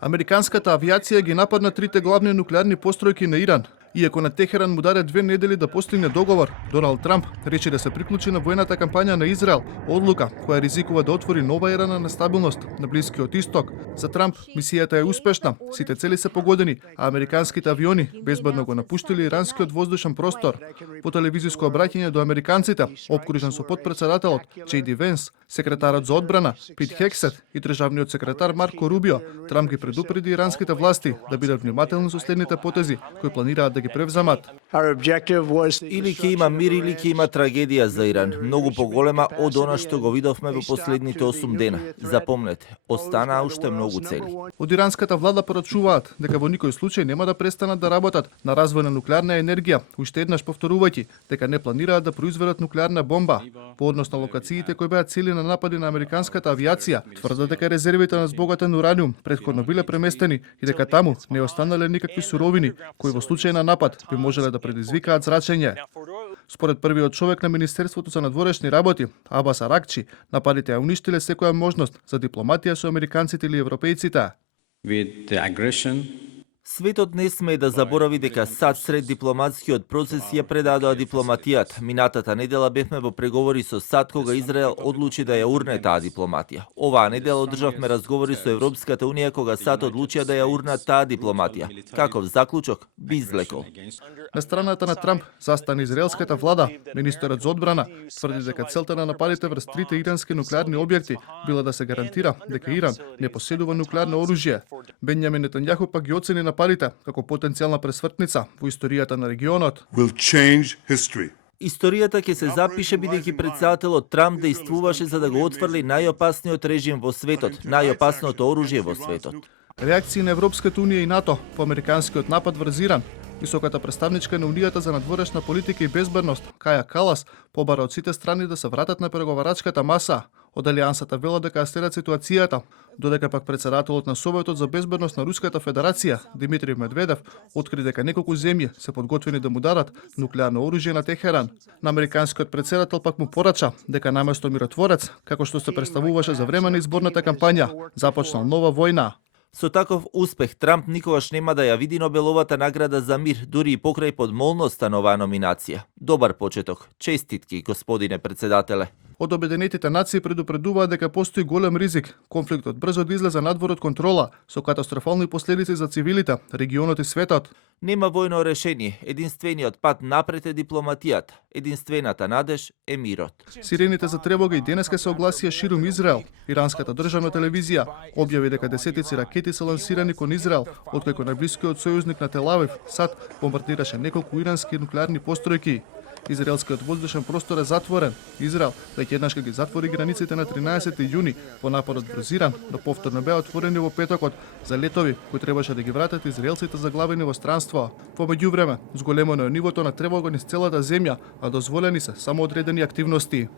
Американската авиација ги нападна трите главни нуклеарни постројки на Иран. Иако на Техеран му даде 2 недели да постигне договор, Доналд Трамп рече да се приклучи на воената кампања на Израел, одлука која ризикува да отвори нова ера на нестабилност на Блискиот Исток. За Трамп мисијата е успешна, сите цели се погодени, а американските авиони безбедно го напуштили иранскиот воздушен простор. По телевизиско обраќање до американците, опкружен со потпредседателот J.D. Венс, секретарот за одбрана Пит Хексет и државниот секретар Марко Рубио, Трамп ги предупреди иранските власти да бидат внимателни со следните потези кои планираат да ги превземат. Или ќе има мир, или ќе има трагедија за Иран, многу поголема од она што го видовме во последните 8 дена. Запомнете, останаа уште многу цели. Од иранската влада порачуваат дека во никој случај нема да престанат да работат на развој на нуклеарна енергија, уште еднаш повторувајќи дека не планираат да произведат нуклеарна бомба. По однос на локациите кои беа цели на напади на американската авиација, тврдат дека резервите на збогатен ураниум претходно биле преместени и дека таму не останале никакви суровини кои во случај на напад би можеле да предизвикаат зрачење. Според првиот човек на Министерството за надворешни работи, Абас Аракчи, нападите ја уништиле секоја можност за дипломатија со американците или европејците. Светот не смее да заборави дека САД сред дипломатскиот процес ја предадоа дипломатијата. Минатата недела бевме во преговори со САД кога Израел одлучи да ја урне таа дипломатија. Оваа недела одржавме разговори со Европската унија кога САД одлучија да ја урнат таа дипломатија. Каков заклучок би излекол. На страната на Трамп застана израелската влада. Министерот за одбрана тврди дека целта на нападите врз трите ирански нуклеарни објекти била да се гарантира дека Иран не поседува нуклеарно оружје. Бенјамин Нетањаху пак ги оцени нападите како потенцијална пресвртница во историјата на регионот. Историјата ќе се запише бидејќи претседателот Трамп действуваше за да го отфрли најопасниот режим во светот, најопасното оружје во светот. Реакции на Европската унија и НАТО по американскиот напад врз Иран. Високата представничка на Унијата за надворешна политика и безбедност, Каја Калас, побара од сите страни да се вратат на преговарачката маса. Од Алијансата вела дека следат ситуацијата, додека пак претседателот на Советот за безбедност на Руската Федерација, Димитри Медведев, откри дека неколку земји се подготвени да му дадат нуклеарно оружје на Техеран. На американскиот претседател пак му порача дека наместо миротворец, како што се представуваше за време на изборната кампања, започнал нова војна. Со таков успех Трамп никогаш нема да ја види Нобеловата награда за мир, дури и покрај подмолноста на оваа номинација. Добар почеток. Честитки, господине претседателе. Од Обединетите нации предупредуваат дека постои голем ризик конфликтот брзо да излезе надвор од контрола со катастрофални последици за цивилите, регионот и светот. Нема војно решение. Единствениот пат напред е дипломатијата. Единствената надеж е мирот. Сирените за тревога и денеска се огласија ширум Израел. Иранската државна телевизија објави дека десетици ракети се лансирани кон Израел, откако најблискиот сојузник на Тел-Авив, САД, бомбардираше неколку ирански нуклеарни постројки. Израелскиот воздушен простор е затворен. Израел веќе еднаш ги затвори границите на 13 јуни по нападот врз Иран, но повторно беа отворени во петокот за летови кои требаше да ги вратат израелците заглавени во странство. Во меѓувреме, зголемено е нивото на тревога низ целата земја, а дозволени се само одредени активности.